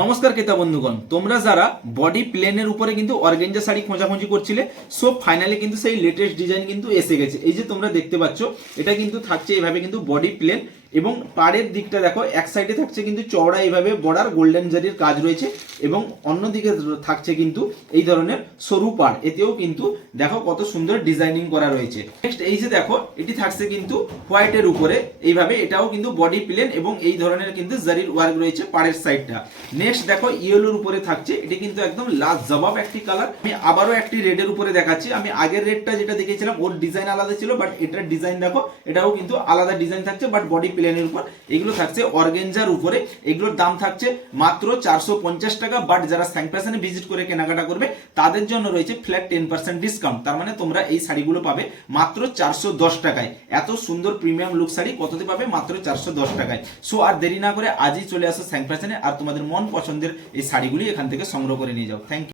নমস্কার ক্রেতা বন্ধুগণ, তোমরা যারা বডি প্লেনের উপরে কিন্তু অর্গানজা শাড়ি খোঁজাখুঁজি করছিলে, সো ফাইনালি কিন্তু সেই লেটেস্ট ডিজাইন কিন্তু এসে গেছে। এই যে তোমরা দেখতে পাচ্ছ, এটা কিন্তু থাকছে এইভাবে কিন্তু বডি প্লেন এবং পাড়ের দিকটা দেখো, এক সাইডে থাকছে কিন্তু চওড়া এইভাবে বর্ডার গোল্ডেন জারির কাজ রয়েছে এবং অন্যদিকে থাকছে কিন্তু এই ধরনের সরু পাড়, এতেও কিন্তু দেখো কত সুন্দর ডিজাইনিং করা রয়েছে। নেক্সট এই যে দেখো, এটি থাকছে কিন্তু হোয়াইটের উপরে এইভাবে, এটাও কিন্তু বডি প্লেন এবং এই ধরনের কিন্তু জারির ওয়ার্ক রয়েছে পাড়ের সাইডটা। নেক্সট দেখো ইয়েলোর উপরে থাকছে, এটি কিন্তু একদম লাজবাব একটি কালার। আমি আবারও একটি রেডের উপরে দেখাচ্ছি। আমি আগের রেডটা যেটা দেখেছিলাম ওর ডিজাইন আলাদা ছিল, বাট এটার ডিজাইন দেখো, এটাও কিন্তু আলাদা ডিজাইন থাকছে, বাট বডি প্লেনের উপর। এগুলো থাকছে অর্গানজার উপরে, এগুলোর দাম থাকছে মাত্র 450 টাকা। বাট যারা স্যাং ফ্যাশনে ভিজিট করে কেনাকাটা করবে তাদের জন্য রয়েছে ফ্ল্যাট 10% ডিসকাউন্ট। তার মানে তোমরা এই শাড়িগুলো পাবে মাত্র 410 টাকায়। এত সুন্দর প্রিমিয়াম লুক শাড়ি কততে পাবে? মাত্র 410 টাকায়। সো আর দেরি না করে আজই চলে আসো স্যাং ফ্যাশনে আর তোমাদের মন পছন্দের এই শাড়িগুলি এখান থেকে সংগ্রহ করে নিয়ে যাও। Thank you.